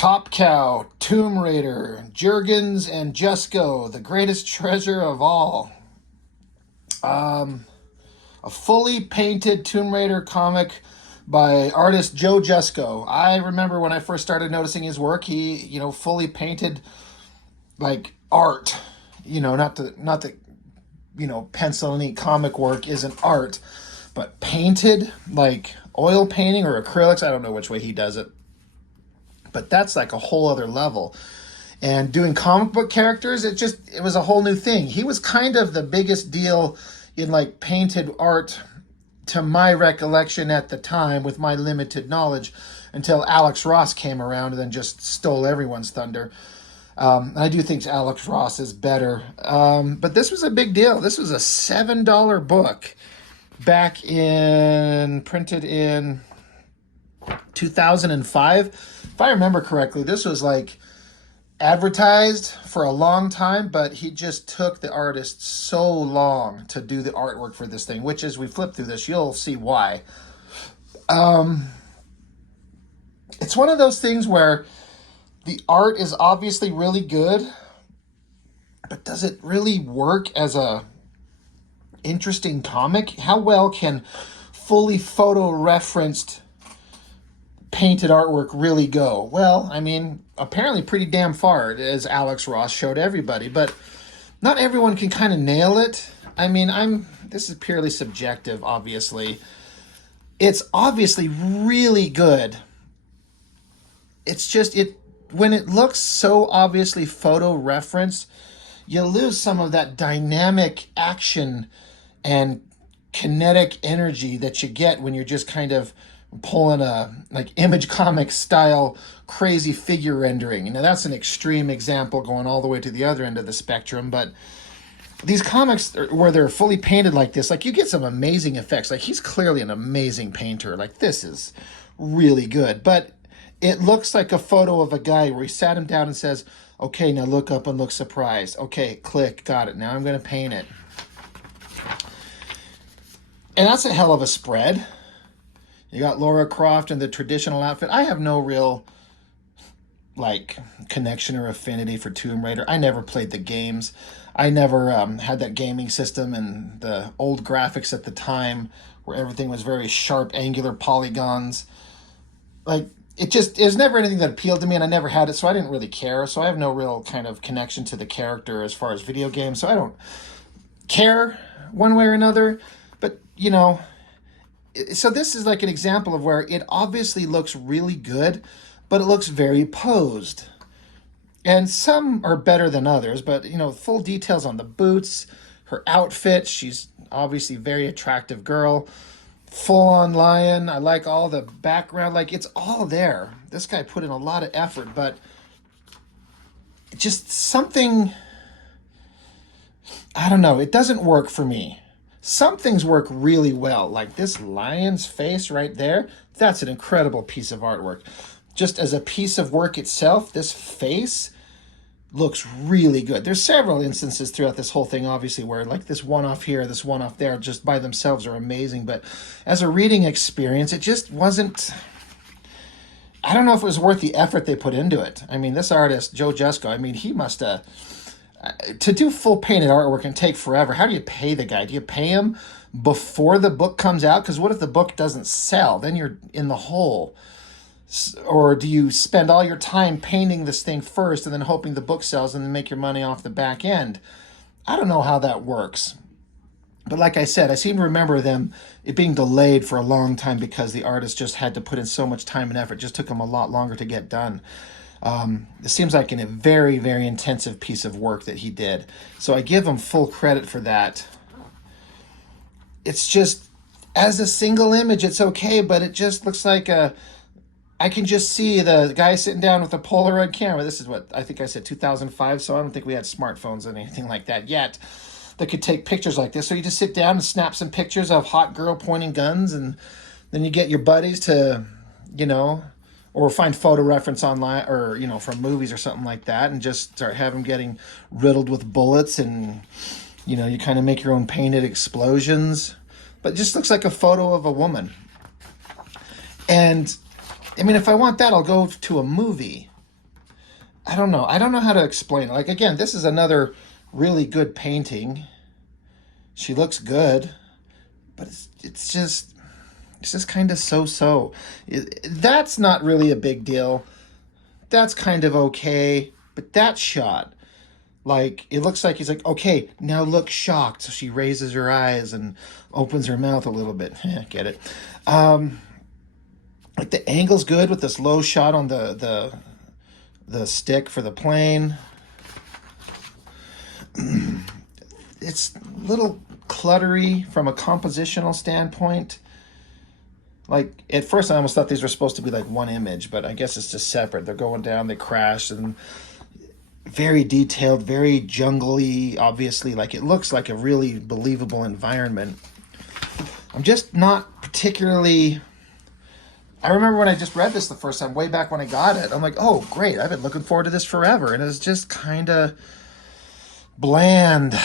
Top Cow, Tomb Raider, Jurgens, and Jusko, the greatest treasure of all. A fully painted Tomb Raider comic by artist Joe Jusko. I remember when I first started noticing his work, he, fully painted like art. Not the pencil and ink comic work isn't art, but painted like oil painting or acrylics. I don't know which way he does it, but that's like a whole other level. And doing comic book characters, it was a whole new thing. He was kind of the biggest deal in like painted art to my recollection at the time with my limited knowledge, until Alex Ross came around and then just stole everyone's thunder. And I do think Alex Ross is better. But this was a big deal. This was a $7 book printed in 2005. If I remember correctly, this was like advertised for a long time, but he just took the artist so long to do the artwork for this thing, which as we flip through this, you'll see why. It's one of those things where the art is obviously really good, but does it really work as a interesting comic? How well can fully photo-referenced painted artwork really go? Well, apparently pretty damn far, as Alex Ross showed everybody, but not everyone can kind of nail it. This is purely subjective, obviously. It's obviously really good. It's just, when it looks so obviously photo referenced, you lose some of that dynamic action and kinetic energy that you get when you're just kind of pulling a like Image Comics style crazy figure rendering. That's an extreme example going all the way to the other end of the spectrum, but these comics where they're fully painted like this, like you get some amazing effects. Like he's clearly an amazing painter. Like this is really good, but it looks like a photo of a guy where he sat him down and says, okay, now look up and look surprised. Okay, click, got it. Now I'm going to paint it. And that's a hell of a spread. You got Lara Croft in the traditional outfit. I have no real connection or affinity for Tomb Raider. I never played the games. I never had that gaming system and the old graphics at the time where everything was very sharp, angular polygons. It was never anything that appealed to me, and I never had it, so I didn't really care. So I have no real kind of connection to the character as far as video games, so I don't care one way or another. But, so this is like an example of where it obviously looks really good, but it looks very posed. And some are better than others, but, full details on the boots, her outfit. She's obviously a very attractive girl. Full-on lion. I like all the background. It's all there. This guy put in a lot of effort, but just something, I don't know, it doesn't work for me. Some things work really well, like this lion's face right there. That's an incredible piece of artwork. Just as a piece of work itself, this face looks really good. There's several instances throughout this whole thing, obviously, where this one off here, this one off there, just by themselves are amazing. But as a reading experience, it just wasn't, I don't know if it was worth the effort they put into it. This artist, Joe Jusko, he must have, to do full painted artwork and take forever. How do you pay the guy? Do you pay him before the book comes out? Because what if the book doesn't sell? Then you're in the hole. Or do you spend all your time painting this thing first and then hoping the book sells and then make your money off the back end? I don't know how that works. But like I said, I seem to remember it being delayed for a long time because the artist just had to put in so much time and effort. It just took him a lot longer to get done. It seems like a very, very intensive piece of work that he did. So I give him full credit for that. It's just, as a single image, it's okay, but it just looks like I can just see the guy sitting down with a Polaroid camera. This is what I think I said 2005, so I don't think we had smartphones and anything like that yet that could take pictures like this. So you just sit down and snap some pictures of hot girl pointing guns, and then you get your buddies to, or find photo reference online or, from movies or something like that, and just start having them getting riddled with bullets, and, you kind of make your own painted explosions. But it just looks like a photo of a woman. And I mean, if I want that, I'll go to a movie. I don't know. I don't know how to explain it. Like, again, this is another really good painting. She looks good, but it's just kind of so-so. That's not really a big deal. That's kind of okay. But that shot, like, it looks like he's like, okay, now look shocked. So she raises her eyes and opens her mouth a little bit. Get it? Like, the angle's good with this low shot on the stick for the plane. It's a little cluttery from a compositional standpoint. Like, at first I almost thought these were supposed to be like one image, but I guess it's just separate. They're going down, they crash, and very detailed, very jungly, obviously. Like, it looks like a really believable environment. I'm just not particularly... I remember when I just read this the first time, way back when I got it, I'm like, oh, great, I've been looking forward to this forever. And it's just kind of bland.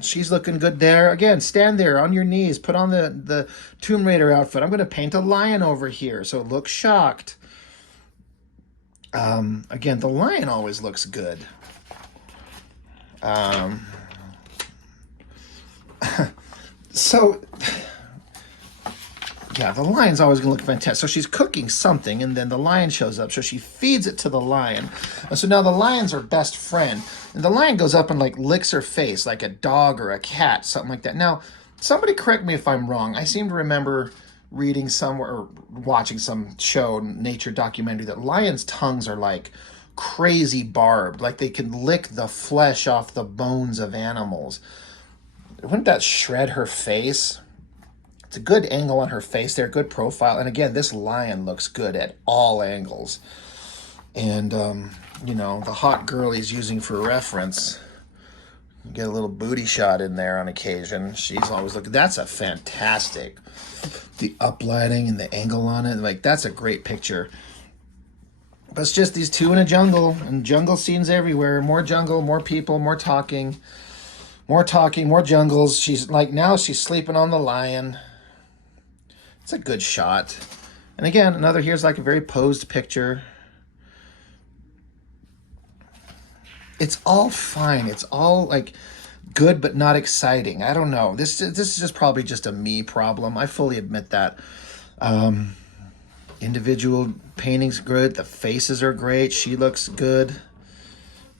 She's looking good there. Again, stand there on your knees. Put on the Tomb Raider outfit. I'm going to paint a lion over here so it looks shocked. Again, the lion always looks good. So... yeah, the lion's always going to look fantastic. So she's cooking something, and then the lion shows up. So she feeds it to the lion. And so now the lion's her best friend. And the lion goes up and, like, licks her face like a dog or a cat, something like that. Now, somebody correct me if I'm wrong. I seem to remember reading somewhere or watching some show, nature documentary, that lions' tongues are, like, crazy barbed. Like, they can lick the flesh off the bones of animals. Wouldn't that shred her face? It's a good angle on her face there, good profile. And again, this lion looks good at all angles. And, you know, the hot girl he's using for reference, you get a little booty shot in there on occasion. She's always looking, that's a fantastic, the uplighting and the angle on it, like, that's a great picture. But it's just these two in a jungle, and jungle scenes everywhere. More jungle, more people, more talking, more jungles. She's like, now she's sleeping on the lion. It's a good shot. And again, another, here's like a very posed picture. It's all fine. It's all like good, but not exciting. I don't know. This is just probably just a me problem. I fully admit that. Individual paintings good. The faces are great. She looks good.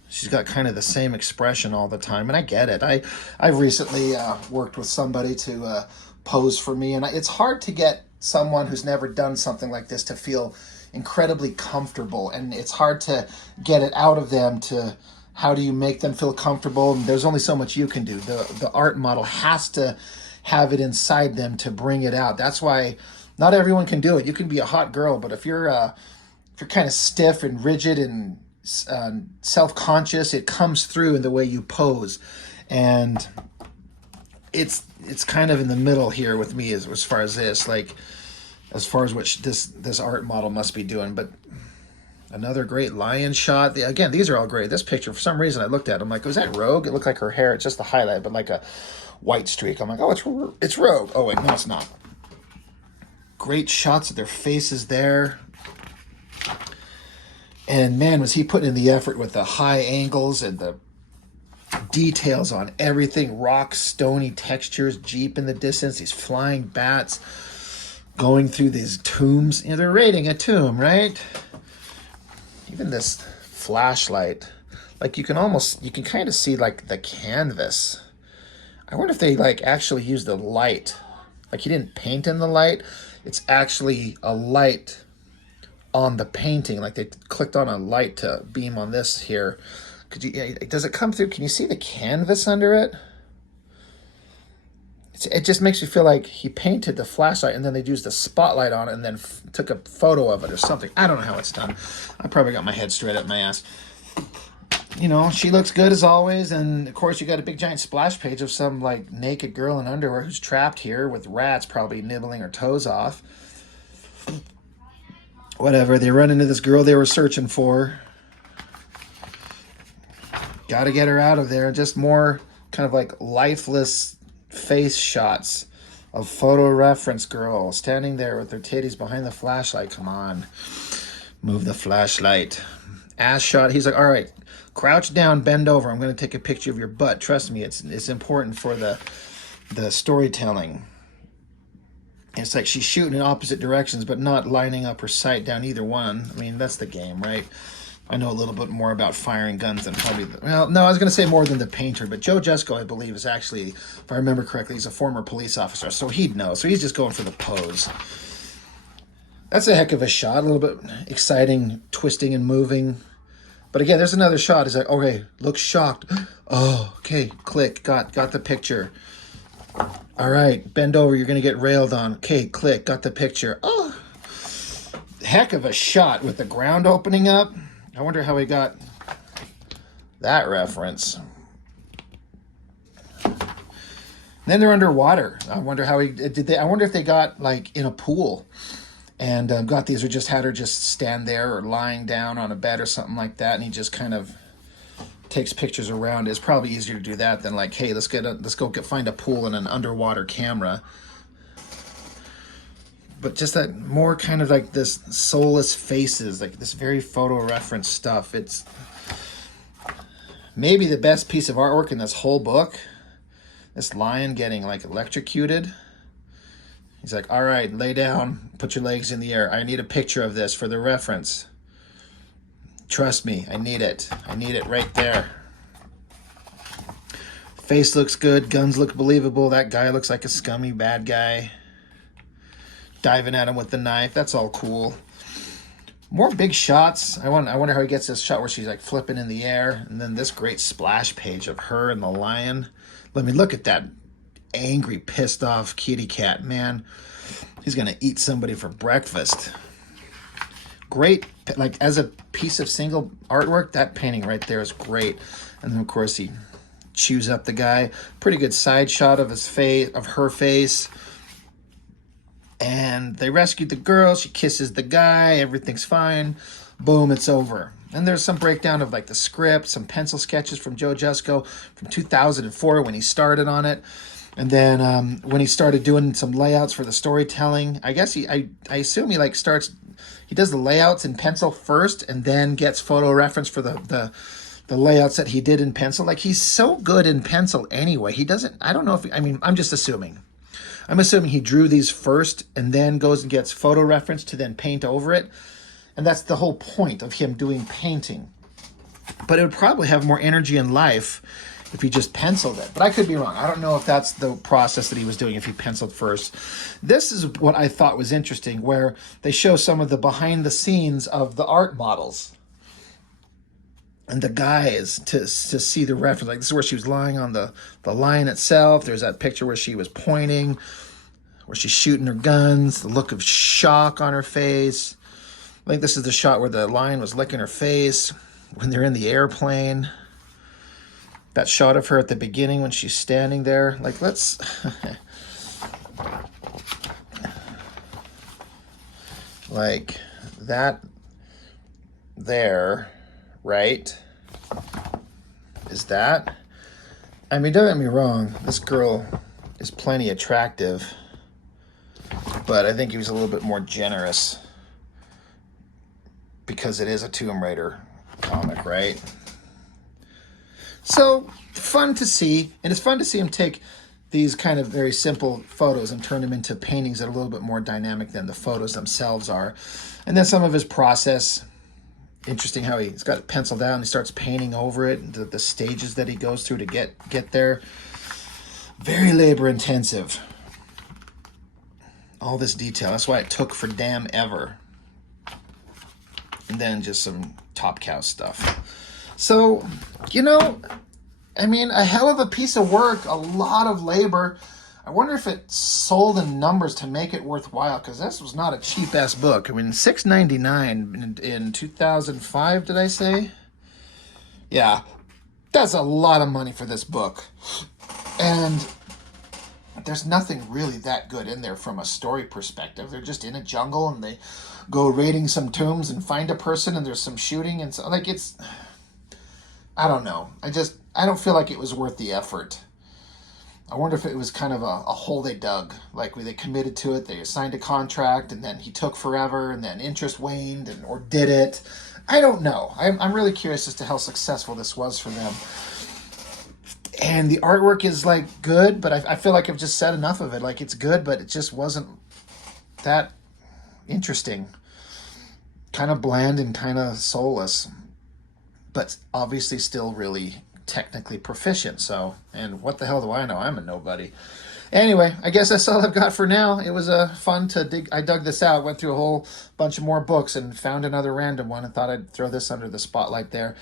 She's got kind of the same expression all the time, and I get it. I've recently worked with somebody to pose for me, and it's hard to get someone who's never done something like this to feel incredibly comfortable, and it's hard to get it out of them to how do you make them feel comfortable, and there's only so much you can do. The art model has to have it inside them to bring it out. That's why not everyone can do it. You can be a hot girl, but if you're kind of stiff and rigid and self-conscious, it comes through in the way you pose. And it's kind of in the middle here with me as far as this, like, as far as what this art model must be doing. But another great lion shot. Again, these are all great. This picture, for some reason I looked at it, I'm like, was that Rogue? It looked like her hair, it's just the highlight, but like a white streak. I'm like, oh, it's Rogue. Oh wait, no, it's not. Great shots of their faces there. And man, was he putting in the effort with the high angles and the details on everything. Rock, stony textures, Jeep in the distance, these flying bats going through these tombs. You know, they're raiding a tomb, right? Even this flashlight, like you can kind of see like the canvas. I wonder if they like actually used the light. Like he didn't paint in the light. It's actually a light on the painting. Like they clicked on a light to beam on this here. Does it come through? Can you see the canvas under it? It just makes you feel like he painted the flashlight and then they'd used the spotlight on it and then took a photo of it or something. I don't know how it's done. I probably got my head straight up my ass. You know, she looks good as always. And of course you got a big giant splash page of some like naked girl in underwear who's trapped here with rats probably nibbling her toes off. Whatever, they run into this girl they were searching for. Got to get her out of there. Just more kind of like lifeless face shots of photo reference girl standing there with her titties behind the flashlight. Come on, move the flashlight. ass shot. He's like, all right, crouch down, bend over. I'm going to take a picture of your butt. Trust me, it's important for the storytelling. It's like she's shooting in opposite directions, but not lining up her sight down either one. I mean, that's the game, right? I know a little bit more about firing guns than probably... well, no, I was going to say more than the painter, but Joe Jusko, I believe, is actually, if I remember correctly, he's a former police officer, so he'd know. So he's just going for the pose. That's a heck of a shot. A little bit exciting, twisting and moving. But again, there's another shot. He's like, okay, look shocked. Oh, okay, click, got the picture. All right, bend over, you're going to get railed on. Okay, click, got the picture. Oh, heck of a shot with the ground opening up. I wonder how he got that reference. Then they're underwater. I wonder how he did. I wonder if they got like in a pool and got these, or just had her just stand there or lying down on a bed or something like that, and he just kind of takes pictures around. It's probably easier to do that than like, hey, let's go find a pool and an underwater camera. But just that more kind of like this soulless faces, like this very photo reference stuff. It's maybe the best piece of artwork in this whole book. This lion getting like electrocuted. He's like, all right, lay down, put your legs in the air. I need a picture of this for the reference. Trust me, I need it. I need it right there. Face looks good, guns look believable. That guy looks like a scummy bad guy. Diving at him with the knife. That's all cool. More big shots. I wonder how he gets this shot where she's like flipping in the air. And then this great splash page of her and the lion. Let me look at that angry, pissed off kitty cat, man. He's going to eat somebody for breakfast. Great. Like as a piece of single artwork, that painting right there is great. And then of course he chews up the guy. Pretty good side shot of his face, of her face. And they rescued the girl. She kisses the guy. Everything's fine. Boom, it's over. And there's some breakdown of like the script, some pencil sketches from Joe Jusko from 2004 when he started on it. And then when he started doing some layouts for the storytelling, I guess I assume he like he does the layouts in pencil first and then gets photo reference for the layouts that he did in pencil. Like he's so good in pencil anyway. He doesn't, I don't know if, I'm just assuming. I'm assuming he drew these first and then goes and gets photo reference to then paint over it. And that's the whole point of him doing painting. But it would probably have more energy and life if he just penciled it. But I could be wrong. I don't know if that's the process that he was doing, if he penciled first. This is what I thought was interesting, where they show some of the behind the scenes of the art models. And the guys to see the reference. Like this is where she was lying on the lion itself. There's that picture where she was pointing, where she's shooting her guns, the look of shock on her face. I think this is the shot where the lion was licking her face when they're in the airplane. That shot of her at the beginning when she's standing there. Like, let's... like, that there, right? Is that... I mean, don't get me wrong. This girl is plenty attractive. But I think he was a little bit more generous. Because it is a Tomb Raider comic, right? So, fun to see. And it's fun to see him take these kind of very simple photos and turn them into paintings that are a little bit more dynamic than the photos themselves are. And then some of his process. Interesting how he's got it penciled down. He starts painting over it. The stages that he goes through to get there. Very labor intensive. All this detail. That's why it took for damn ever. And then just some Top Cow stuff. So, I mean, a hell of a piece of work, a lot of labor. I wonder if it sold in numbers to make it worthwhile, because this was not a cheap-ass book. I mean, $6.99 in 2005, did I say? Yeah, that's a lot of money for this book. And there's nothing really that good in there from a story perspective. They're just in a jungle, and they go raiding some tombs and find a person, and there's some shooting, and so, like, it's... I don't know. I don't feel like it was worth the effort. I wonder if it was kind of a hole they dug. Like they committed to it, they signed a contract, and then he took forever, and then interest waned, or did it. I don't know. I'm really curious as to how successful this was for them. And the artwork is like good, but I feel like I've just said enough of it. Like it's good, but it just wasn't that interesting. Kind of bland and kind of soulless, but obviously still really technically proficient. So, and what the hell do I know? I'm a nobody. Anyway, I guess that's all I've got for now. It was fun to dig. I dug this out, went through a whole bunch of more books, and found another random one, and thought I'd throw this under the spotlight there.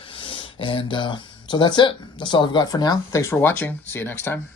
And so that's it. That's all I've got for now. Thanks for watching. See you next time.